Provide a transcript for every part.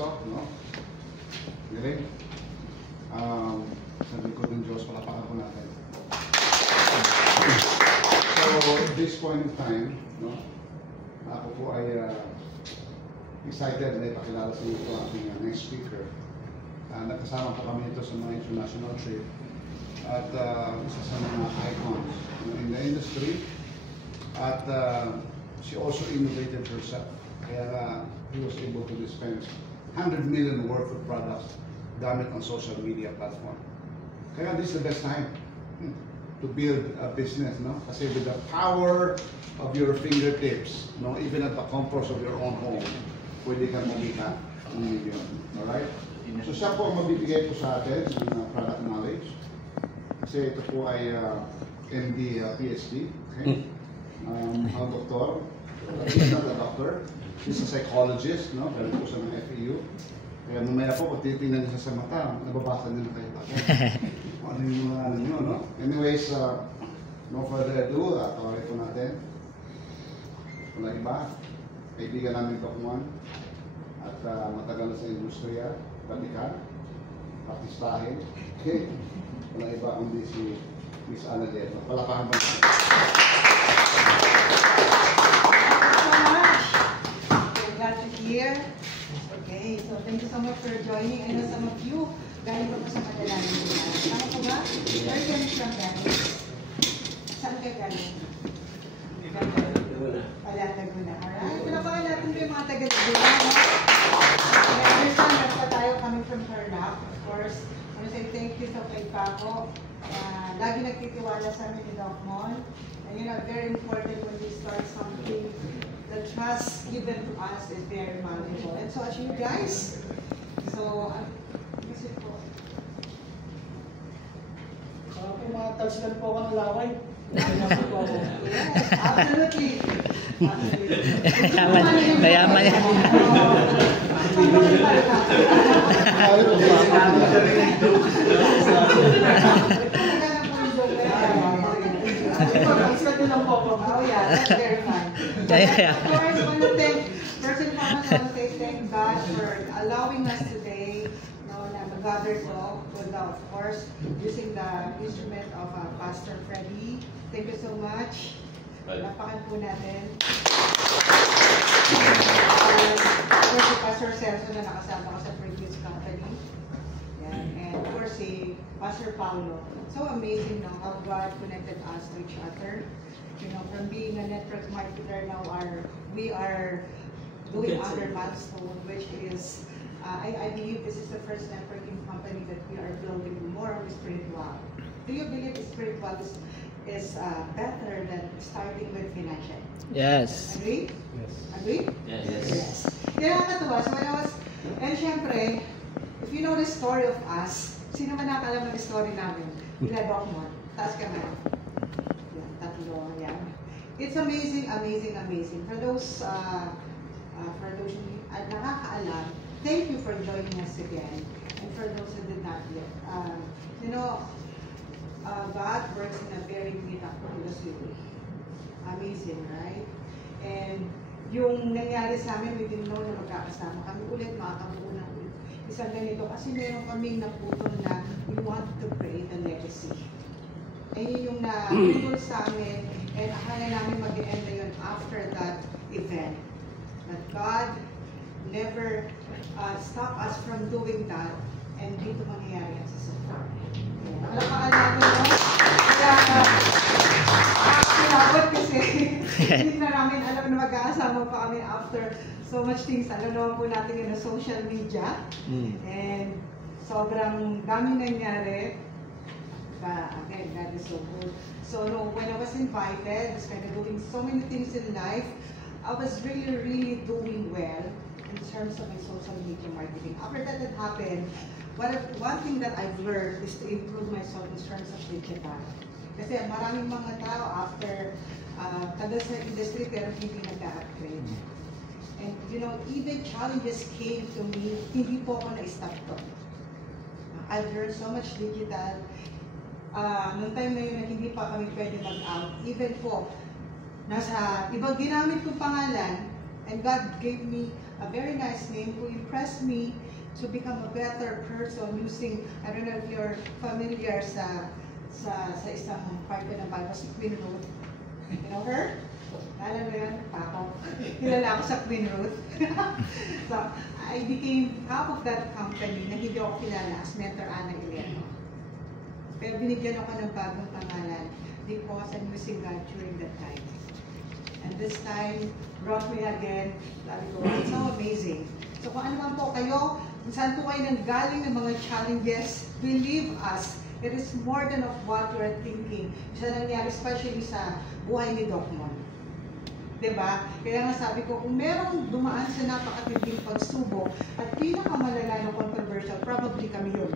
Verso, no? Galing. Sa likod ng Diyos, palapakan po natin. So, at this point in time, no? Ako po ay excited na ipakilala sa inyo ito ating next speaker. Nagkasama po kami ito sa mga international trip at isa sa mga icons in the industry at she also innovated herself. Kaya he was able to dispense 100 million worth of products gamit ang social media platform. Kaya this is the best time to build a business, no? Kasi with the power of your fingertips, no, even at the comfort of your own home, pwede kang kumita ng milyon. Alright? So siya po ang mabibigay po sa atin ng product knowledge. Kasi ito po ay MD, PhD. Okay? Ang doktor. He's not a doctor. He's a psychologist, no? Galing po sa mga FEU. Kaya mamaya po, kung titingnan niyo sa mata, nababasa niyo na kayo pa. Ano yung mga ano nyo, no? Anyways, no further ado, tawagin po natin. Wala iba, kaibigan namin kakuman at matagal na sa industriya, balikan, partistahin. Okay? Wala iba kundi si Miss Ana Lieto. Palakahan ba natin? Glad to hear. Okay, so thank you so much for joining. I know some of you galing pa sa Madalaman. Tama po ba? Where are you from Venice? Saan kayo galing? Laguna. Alright, pinapakan natin ko yung mga taga-Laguna. I understand that pa tayo coming from Tarlac. Of course, I want to say thank you sa kay Paco. Lagi nagtitiwala sa amin ni Doc Mon. And you know, very important when we start something, the trust given to us is very valuable. And so as you guys, so, is it po? Mga touchdown po ako ng laway. Yes, absolutely. Mayaman yan. Oh yeah, that's very fun. Of course, I want to thank, first and foremost, I want to say thank God for allowing us today, gather to, of course, using the instrument of Pastor Freddy. Thank you so much. Lapakan po natin. Of course, si Pastor Celso na nakasama ko sa previous company. Yan. And of course, si Pastor Paulo. So amazing, no, how God connected us to each other. You know, from being a network marketer, now we are doing other milestone, which is I believe this is the first networking company that we are building more on spiritual. Do you believe spiritual is better than starting with financial? Yes. Agree? Yes. Agree? Yes. Kaya nakakatuwa. So when I was, and syempre, if you know the story of us, sino man nakakalam ng story namin? Ila Doc Mon. Taas ka man. Yan, tatlo. Yan. It's amazing. For those nakakaalam, thank you for joining us again. And for those who did not yet, you know, God works in a very miraculous way. Amazing, right? And yung nangyari sa amin, we didn't know na magkakasama kami ulit, makakabuo na ulit. Isang ganito, kasi meron kaming naputol na we want to create a legacy. Ayun yung naputol sa amin, and akala namin mag-end na yun after that event. But God never stop us from doing that, and dito mangyayari yan sa support. Malakaan natin, no? Kaya, kinabot kasi hindi na namin alam na mag-aasama pa kami after so much things. Alam naman po natin yun na social media. And sobrang dami nangyari. Again, God is so good. So, no, when I was invited, I was kind of doing so many things in life. I was really doing well in terms of my social media marketing. After that had happened, one thing that I've learned is to improve myself in terms of digital. Kasi maraming mga tao after tagal sa industry pero hindi nag-upgrade. And you know, even challenges came to me, hindi po ako na-stop to. I've learned so much digital. Noong time na yun na hindi pa kami pwede mag-out. Even po, nasa ibang ginamit kong pangalan, and God gave me a very nice name who impressed me to become a better person using, I don't know if you're familiar sa isang part ng Bible, si Queen Ruth. You know her? Alam mo yun? Ako. Kilala ako sa Queen Ruth. So, I became half of that company na hindi ako kilala as Mentor Ana Iliano. Pero binigyan ako ng bagong pangalan because I'm using God during that time. And this time, brought me again. Sabi ko, it's so amazing. So kung ano man po kayo, kung saan po kayo nanggaling ng mga challenges, believe us, it is more than of what you are thinking. Isa nangyari, especially sa buhay ni Doc Mon. Diba? Kaya nga sabi ko, kung merong dumaan sa napakatinding pagsubok at pinakamalala na controversial, probably kami yun.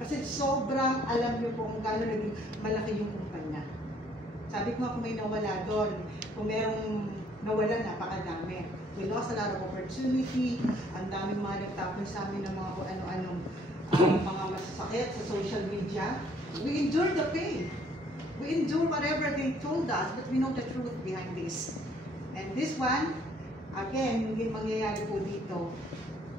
Kasi sobrang alam niyo po kung gano'n naging malaki yung kumpanya. Sabi ko nga kung may nawala doon, kung merong nawala, napakadami. We lost a lot of opportunity, ang daming mga nagtapon sa amin ng mga ano-anong mga masasakit sa social media. We endured the pain. We endured whatever they told us, but we know the truth behind this. And this one, again, hindi mangyayari po dito.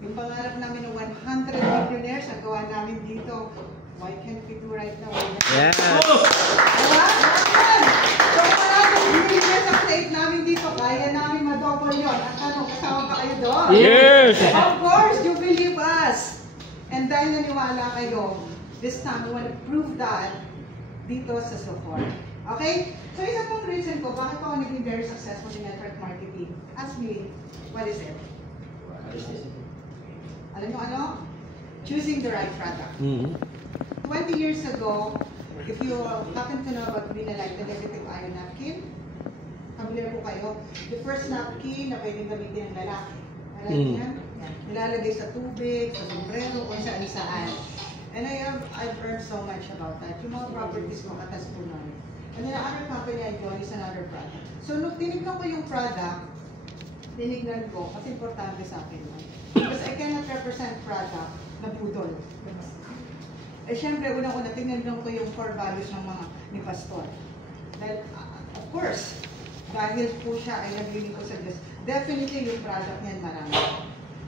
Yung pangarap namin ng 100 millionaires, ang gawa namin dito, why can't we do right now? Yes! Diba? So, maraming millionaires ang create namin dito, kaya namin ma-double yun. At tanong, kasama pa kayo doon? Yes! Of course, you believe us. And dahil naniwala kayo, this time, we want to prove that dito sa Sofor. Okay? So, isa pong reason ko, bakit ako naging very successful in network marketing? Ask me, what is it? Alam nyo ano? Choosing the right product. 20 years ago, if you happen to know about Greenalite, the negative iron napkin, familiar po kayo, the first napkin na pwedeng gamitin ng lalaki. Alam niyo yan? Nilalagay sa tubig, sa sombrero, o saan-saan. And I've learned so much about that. Yung mga properties ko, katas po nun. And then other company I joined is another product. So nung tinignan ko yung product, tinignan ko, kasi importante sa akin yun. Because I cannot represent product na budol. Eh syempre, unang-una, tinignan ko yung core values ng mga ni Pastor. That, of course, dahil po siya ay nagliling ko sa Diyos, definitely yung product niyan marami.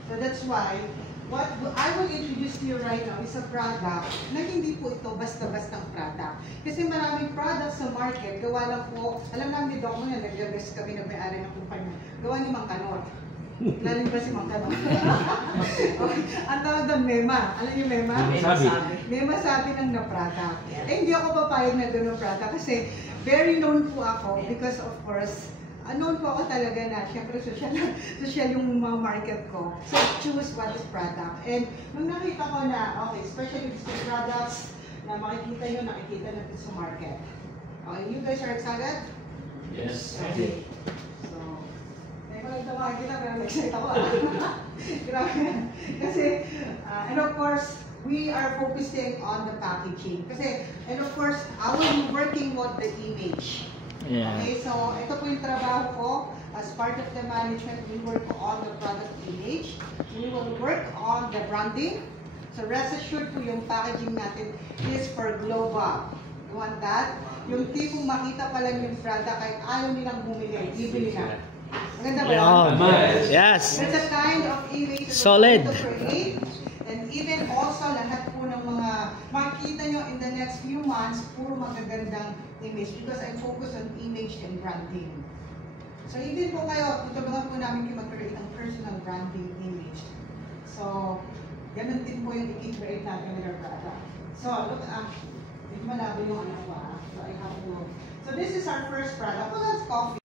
So that's why, what I will introduce to you right now is a product na hindi po ito basta-bastang product. Kasi maraming products sa market, gawa lang po, alam namin ni Doc Mon na nag-guest kami na may-ari ng kumpanya, gawa ni Mang Kanor. Lalim ba si Mang Kanor? Okay. Ang tawag ng Mema. Alam niyo Mema? Mema sabi ng na product. Eh hindi ako papayag na doon ng product kasi very known po ako because of course, known po ako talaga na, syempre social yung mga market ko. So, choose what is product. And nung nakita ko na, okay, especially these products na makikita nyo, nakikita natin sa market. Okay, you guys are excited? Yes. Okay. So, may mga tawag kita, pero excited ako. Grabe. Kasi, and of course, we are focusing on the packaging. Kasi, and of course, I will be working with the image. Yeah. Okay, so ito po yung trabaho ko. As part of the management, we work on the product image. We will work on the branding. So rest assured po yung packaging natin is for global. You want that? Yung tipong makita pa lang yung product kahit ayaw nilang bumili, bibili na. Maganda ba yun? Yes. There's a kind of image Solid. to create. And even also, lahat po ng mga makikita nyo in the next few months, puro magagandang image because I focus on image and branding. So, even po kayo, tutulungan po namin kayo mag-create ng personal branding image. So, ganun din po yung i-create natin with our product. So, look, hindi malabo yung ano ko. So, I have to. So, this is our first product. Well, that's coffee.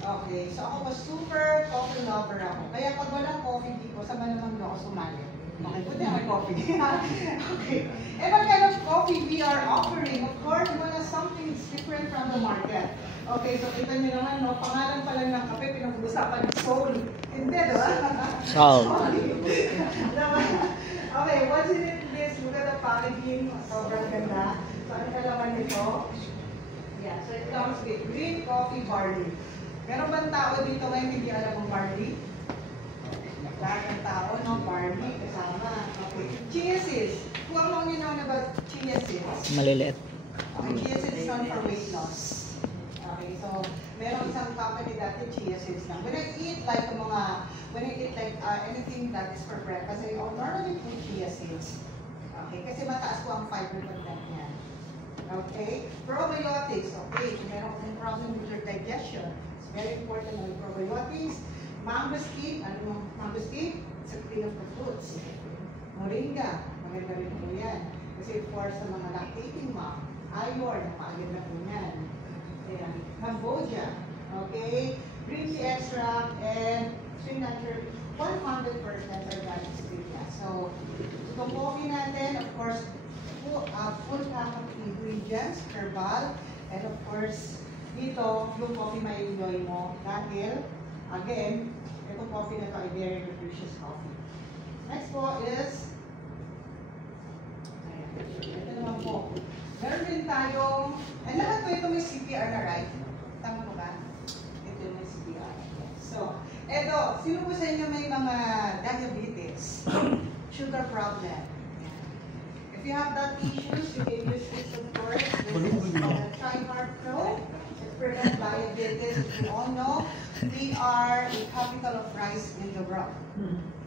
Okay, so ako was super coffee lover ako. Kaya pag walang coffee dito, sa malamang doon ako sumali. Okay, pwede may coffee. Okay. And what kind of coffee we are offering? Of course, we want something different from the market. Okay, so kita nyo naman, no, pangalan pa lang ng kape, pinag-uusapan ng soul. Hindi, diba? Soul. Okay, what's in this? Look at the packaging. Sobrang ganda. So, ano kalaman nito? Yeah, so it comes with green coffee barley. Meron bang tao dito ngayon hindi alam ang barley? Lahat ng tao, no? Barley, kasama. Okay. Chia seeds. Who among you know about chia seeds? Maliliit. Okay, chia seeds is known for weight loss. Okay, so meron isang company dati, chia seeds lang. When I eat like anything that is for breakfast, I normally put chia seeds. Okay, kasi mataas po ang fiber content niya. Okay, probiotics. Okay, kung meron kong problem with your digestion, it's very important na probiotics. Mangosteen, ano yung mangosteen? It's a clean of the fruits. Moringa, maganda rin po yan. Kasi for sa mga lactating mom, iron, napakaganda po yan. Ayan, Cambodia, okay? Green tea extract and signature 100% organic stevia. So, itong coffee natin, of course, full pack of ingredients, herbal, and of course, dito, yung coffee may enjoy mo dahil, again, itong coffee na ito ay very nutritious coffee. Next po is, ayan, ito naman po. Meron din tayong, and lahat po ito may CPR na, right? Tama po ba? Ito may CPR. So, ito, sino po sa inyo may mga diabetes, sugar problem? If you have that issues, you can use this of course. This is TriHeart Pro. It prevents diabetes. As we all know, we are the capital of rice in the world.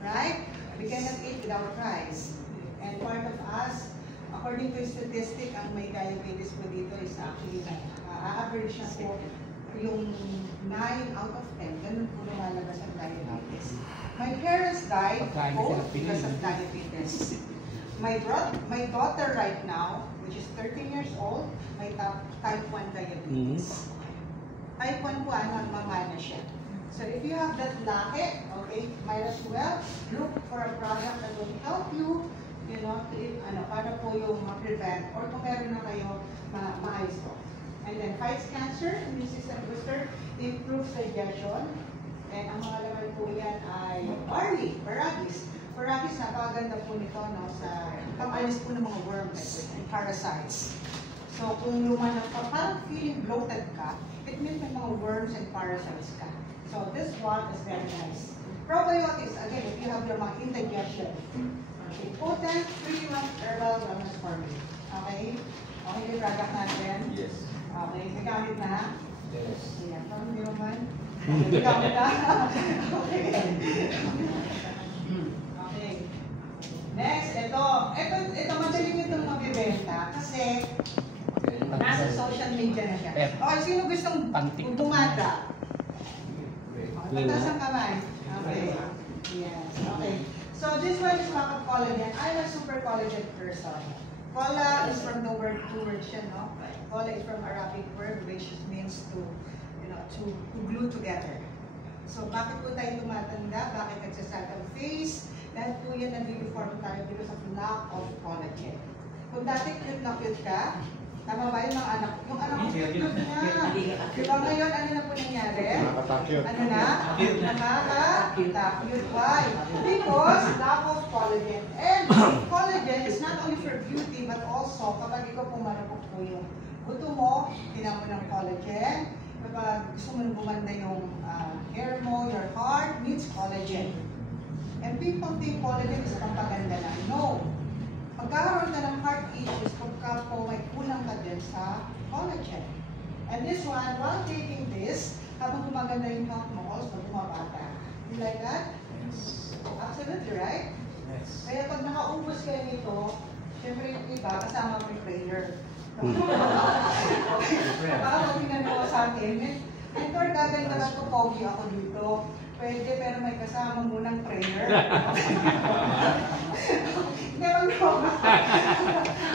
Right? We cannot eat without rice. And part of us, according to statistic, ang may diabetes po dito is actually average na po yung 9 out of 10. Ganun po lumalabas ang diabetes. My parents died both because of diabetes. My daughter right now, which is 13 years old, may type 1 diabetes. Type 1 po, nagmamana siya. So if you have that lahi, okay, might as well look for a product that will help you, you know, para po yung ma-prevent, or kung meron na kayo, maayos po. And then fights cancer, immune system booster, improves digestion, and ang mga laman po yan ay barley, baragis. Baragis, napakaganda po nito, no, sa pang-alis po ng mga worms and parasites. So kung lumanap ka, parang feeling bloated ka, it means may mga worms and parasites ka. So this one is very nice. Probiotics, again, if you have your mga indigestion. Okay, potent, 3-month herbal wellness formula. Okay? Okay yung product natin? Yes. Okay, nagamit na? Yes. Ayan, parang hindi naman. Nagamit na? Okay. Okay. Next, ito madaling itong mabibenta kasi nasa social media na siya. Okay, sino gustong bumata? Pataas ang kamay. Okay. Yes. Okay. So this one is Maca Collagen. I'm a super collagen person. Colla is from the word, two words siya, no? Colla is from Arabic word which means to, you know, to glue together. So bakit po tayo tumatanda? Bakit nagsasag ang face? Dahil po yan nag-reform tayo because of lack of collagen. Kung dati cute na cute ka, tama ba yung mga anak? Yung anak ko cute na. Diba ngayon, ano na po nangyari? Nakaka-cute. Ano na? Nakaka-cute. Why? Because lack of collagen. And collagen is not only for beauty, but also kapag ikaw pumarapok po yung buto mo, tinamo ng collagen. Kapag gusto mo nang bumanda yung hair mo, your heart needs collagen. And people think collagen is pampaganda lang. No. Magkakaroon ka ng heart issues pagka po may kulang ka din sa collagen. And this one, while taking this, habang gumaganda yung health mo, also bumabata. You like that? Yes. Absolutely, right? Yes. Kaya pag nakaubos kayo nito, syempre yung iba, kasama may prayer. Baka tingnan mo sa akin, mentor, gaganda ka to, pogi ako dito. Pwede, pero may kasama munang prayer. Meron ko.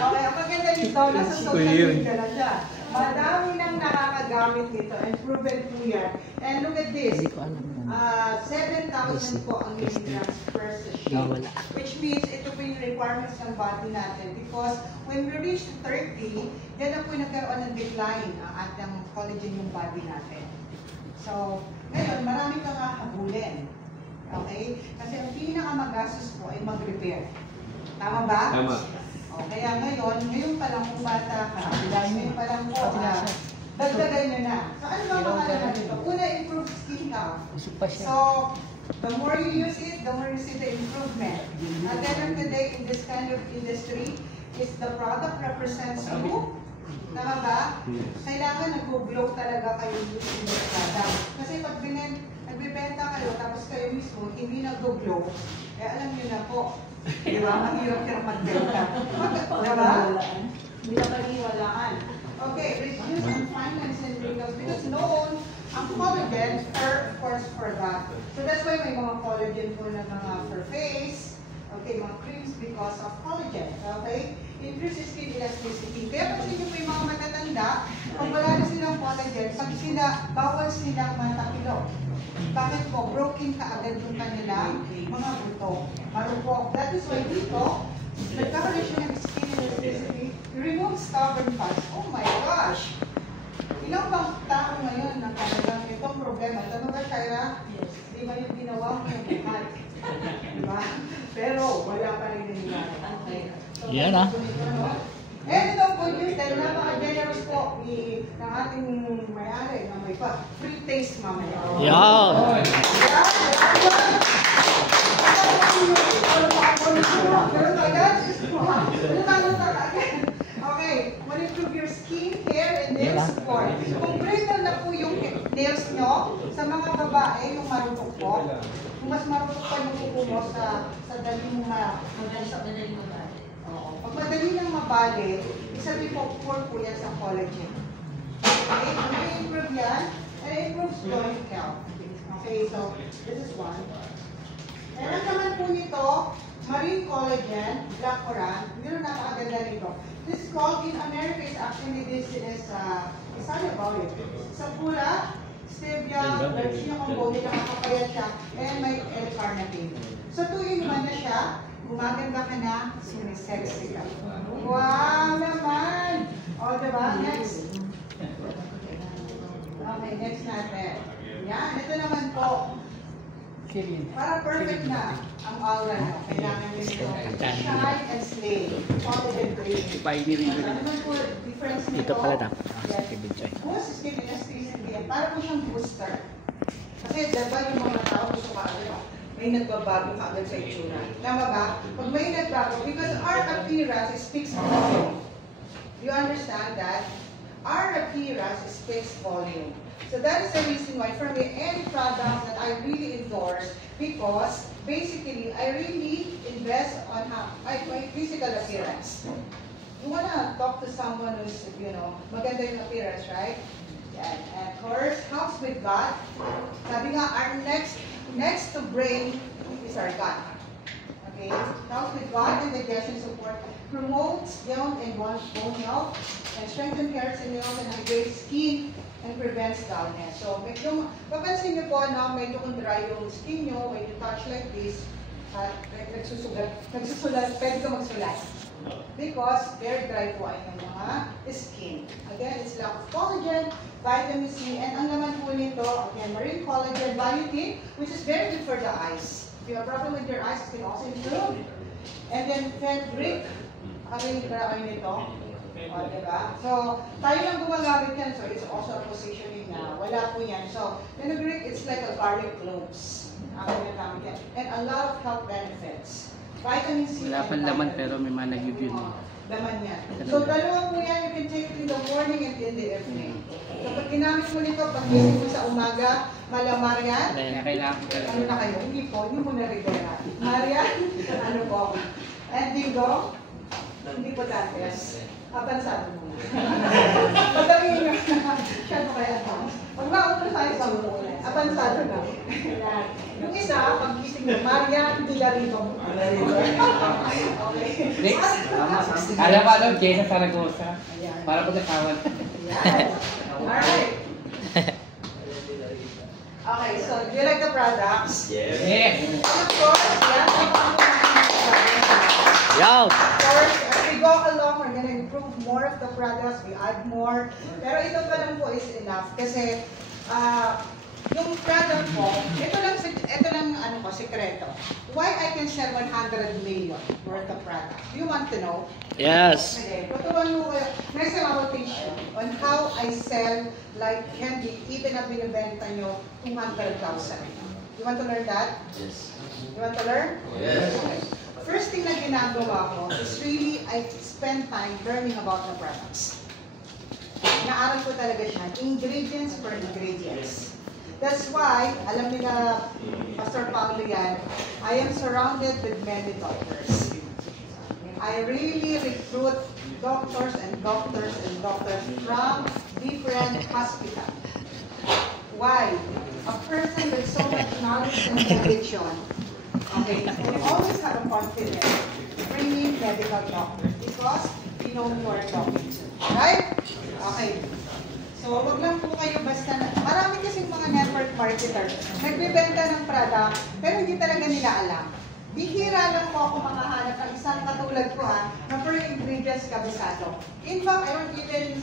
Okay, ang maganda dito, nasa social media na siya. Madami nang nakakagamit nito and proven po yan. And look at this. 7,000 po ang milligrams per sachet. Which means ito po yung requirements ng body natin. Because when we reach 30, yan na po nagkaroon ng decline ang ating collagen yung body natin. So, ngayon, marami kang hahabulin. Okay? Kasi ang pinakamagastos po ay mag-repair. Tama ba? Tama. O, kaya ngayon pa lang kung bata ka, ngayon pa lang po, dagdagan nyo na. So, ano ba mga naman dito? Una, improve skin health. So, the more you use it, the more you see the improvement. At the end of the day, in this kind of industry, is the product represents you, Tama ba? Kailangan nag-glow talaga kayo using the product. Kasi pag nagbibenta kayo, tapos kayo mismo hindi nag-glow, eh alam nyo na po, di ba? Ang hirap-hirap magbenta. Diba? Hindi na pag-iwalaan. Okay, reduce and finance and wrinkles. Because noon, ang collagen are, of course, for that. So that's why may mga collagen po na mga for face, okay, mga creams because of collagen. Okay? Increase skin elasticity. Kaya kasi yung may mga matatanda, kung wala na silang collagen, pag sila, bawal silang matapilok. Bakit po? Broken ka agad yung kanilang mga buto. Marupok. That is why dito, nagkakaroon siya ng skin elasticity, remove stubborn fats. Oh my gosh! Ilang bang tao ngayon na talagang itong problema? Tanong ba, Shaira? Yes. Di ba yung ginawa mo yung buhay? Diba? Pero wala pa rin nangyayari. Okay. So, yan ah. And ito po yun, dahil napaka-generous po ng ating may-ari na may pa. Free taste mamaya. Yan. Okay, will improve your skin, hair, and nail support. Kung brittle na po yung nails nyo, sa mga babae, yung marupok po, kung mas marupok pa yung kuko mo sa dali mo madali mabali. Oo. Pag madali nang mabali, isabi po, poor po yan sa collagen. Okay, mag-improve yan, and improves joint health. Okay, so this is one. And ang naman po nito, marine collagen, black coran, yun ang napakaganda nito. This is called, in America, is actually, this is, sorry about it. Sapura, stevia, virginia compote, nakakapayat siya, and may L-carnitine. So, 2-in-1 na siya, gumaganda ka na, sumisexy ka. Wow naman! O, diba? Next. Okay, next natin. Yan, ito naman po. Para perfect na ang aura nyo, kailangan nyo nito shine and slay. Collagen cream. Ano naman po difference nito? Ito pala dapat. Boost skin elasticity. Para po siyang booster. Kasi diba yung mga tao gusto ka may nagbabago ka agad sa itsura. Tama ba? Pag may nagbago, because our appearance speaks volume. You understand that? Our appearance speaks volume. So that is the reason why for me, any product that I really endorse, because basically I really invest on my physical appearance. You wanna talk to someone who's, maganda yung appearance, right? Yeah. And of course, helps with gut. Sabi nga, our next to brain is our gut. Okay? Helps with gut and digestion support, promotes young and bone health, and strengthens hair cells and hydrates skin, and prevents dullness. So, medyo, papansin niyo po na medyo kung dry yung skin nyo, when you touch like this, nagsusulat, pwede ka magsulat. Because very dry po ay yung mga skin. Again, it's lack of collagen, vitamin C, and ang naman po nito, again, marine collagen, biotin, which is very good for the eyes. If you have a problem with your eyes, it can also improve. And then, fenugreek, ano yung nito? O, diba? So, tayo lang gumagamit yan. So, it's also a positioning na wala po yan. So, fenugreek, it's like a garlic cloves. Ang ginagamit yan. And a lot of health benefits. Vitamin C. Wala pang laman pero may mga nag-review na. Laman yan. So, dalawa po yan. You can take it in the morning and in the evening. So, pag ginamit mo nito, pag gising mo sa umaga, malamar yan. Kailangan ko talaga. Ano na kayo? Hindi po. Hindi mo na-regala. Marian, ano po? And Dingo? Hindi po dates. Abansado mo na. Pagdating nyo na, siya mo kaya advance. Pag mauna tayo sa mulo, abansado na. Yung isa, pag-gising mo, Maria, hindi larito mo. Okay. Next. Alam mo, Jenna Saragosa. Para po nakawan. Alright. Okay, so do you like the products? Yes. And of course, yan. Yo! Of course, as we go along, we're gonna improve more of the products, we add more. Pero ito pa lang po is enough kasi yung product po, ito lang ano ko, sekreto. Why I can sell 100 million worth of product? Do you want to know? Yes. Okay, tuturuan mo kayo. Next time I will teach you on how I sell like candy, even na binibenta nyo 200,000. You want to learn that? Yes. You want to learn? Yes. Okay. First thing na ginagawa ko is really I spend time learning about the products. inaaral ko talaga siya, ingredients per ingredients. That's why, alam nila, Pastor Paulo yan, I am surrounded with many doctors. I really recruit doctors and doctors and doctors from different hospitals. Why? A person with so much knowledge and conviction, okay, will always have a confidence bringing medical doctors because you know you are talking to. Right? Okay. So, wag lang po kayo basta, marami kasing mga network marketers, nagbibenta ng product, pero hindi talaga nila alam. Bihira lang po ako makahanap ng isang katulad ko na per ingredients kabisado. In fact, I don't even,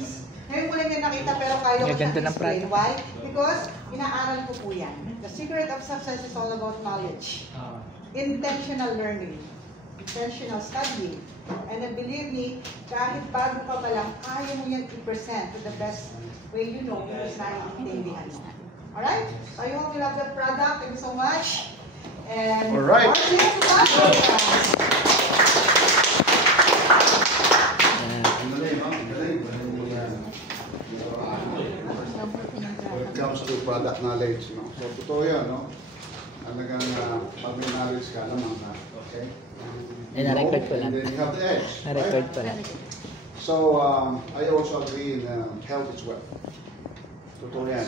ngayon ko lang yan nakita pero kaya ko Ganda siyang ng explain. product. Why? Because inaaral ko po yan. The secret of success is all about knowledge. Intentional learning. Intentional studying. And then believe me, kahit bago ka pa lang, kaya mo yan i-present to the best way you know because naiintindihan mo. Alright? So I hope you love the product. Thank you so much. And Alright. When it comes to product knowledge, no? So, totoo yan, no? Talagang pag may knowledge ka, naman ka. Okay? Eh, na-record ko lang. And then you have the edge. Na-record Right? ko lang. So, I also agree in health is wealth. Totoo yan.